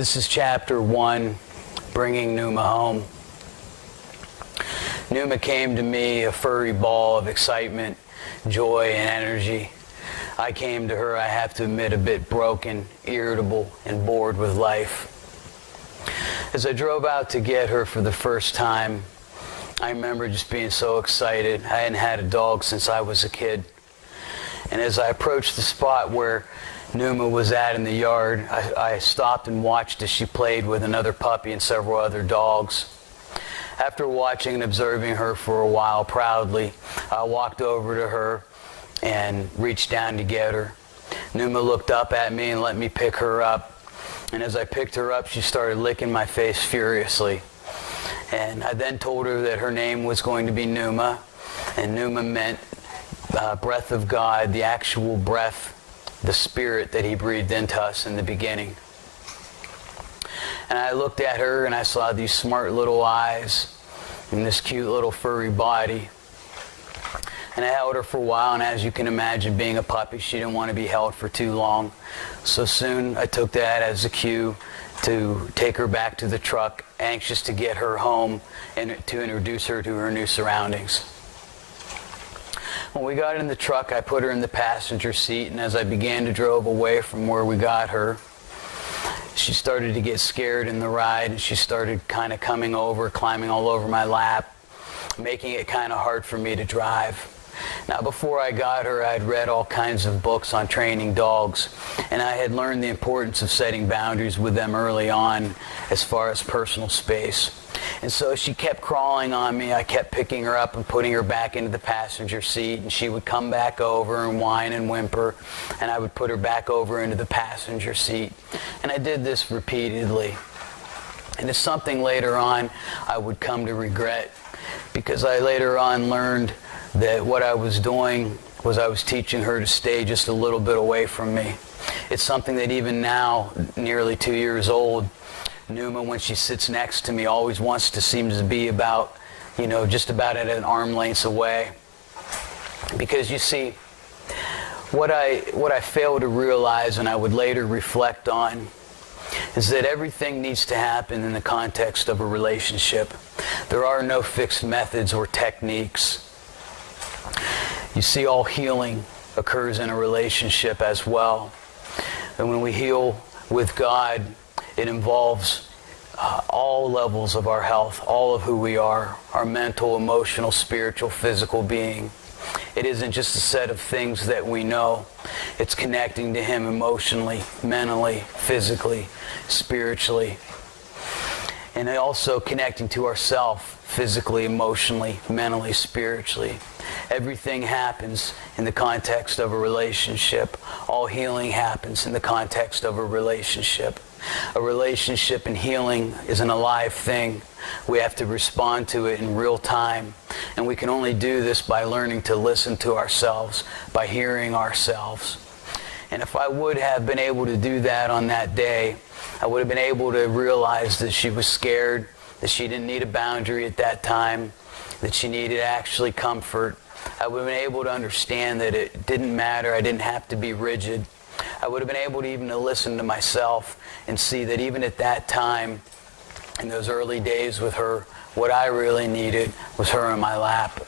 This is chapter 1, bringing Pneuma home. Pneuma came to me a furry ball of excitement, joy, and energy. I came to her, I have to admit, a bit broken, irritable, and bored with life. As I drove out to get her for the first time, I remember just being so excited. I hadn't had a dog since I was a kid. And as I approached the spot where Pneuma was at in the yard, I stopped and watched as she played with another puppy and several other dogs. After watching and observing her for a while proudly, I walked over to her and reached down to get her. Pneuma looked up at me and let me pick her up. And as I picked her up, she started licking my face furiously. And I then told her that her name was going to be Pneuma, and Pneuma meant breath of God, the actual breath, the spirit that he breathed into us in the beginning. And I looked at her and I saw these smart little eyes and this cute little furry body. And I held her for a while, and as you can imagine, being a puppy, she didn't want to be held for too long. So soon I took that as a cue to take her back to the truck, anxious to get her home and to introduce her to her new surroundings. When we got in the truck, I put her in the passenger seat, and as I began to drive away from where we got her, she started to get scared in the ride, and she started kind of coming over, climbing all over my lap, making it kind of hard for me to drive. Now, before I got her, I had read all kinds of books on training dogs, and I had learned the importance of setting boundaries with them early on as far as personal space. And so she kept crawling on me. I kept picking her up and putting her back into the passenger seat, and she would come back over and whine and whimper, and I would put her back over into the passenger seat. And I did this repeatedly. And it's something later on I would come to regret, because I later on learned that what I was doing was I was teaching her to stay just a little bit away from me. It's something that even now, nearly 2 years old, Pneuma, when she sits next to me, always wants to seem to be about, just about at an arm length away. Because you see, what I failed to realize, and I would later reflect on, is that everything needs to happen in the context of a relationship. There are no fixed methods or techniques. You see, all healing occurs in a relationship as well. And when we heal with God, it involves all levels of our health, all of who we are, our mental, emotional, spiritual, physical being. It isn't just a set of things that we know. It's connecting to Him emotionally, mentally, physically, spiritually. And also connecting to ourselves physically, emotionally, mentally, spiritually. Everything happens in the context of a relationship. All healing happens in the context of a relationship. A relationship and healing is an alive thing. We have to respond to it in real time. And we can only do this by learning to listen to ourselves, by hearing ourselves. And if I would have been able to do that on that day, I would have been able to realize that she was scared, that she didn't need a boundary at that time, that she needed actually comfort. I would have been able to understand that it didn't matter. I didn't have to be rigid. I would have been able to even to listen to myself and see that even at that time, in those early days with her, what I really needed was her in my lap.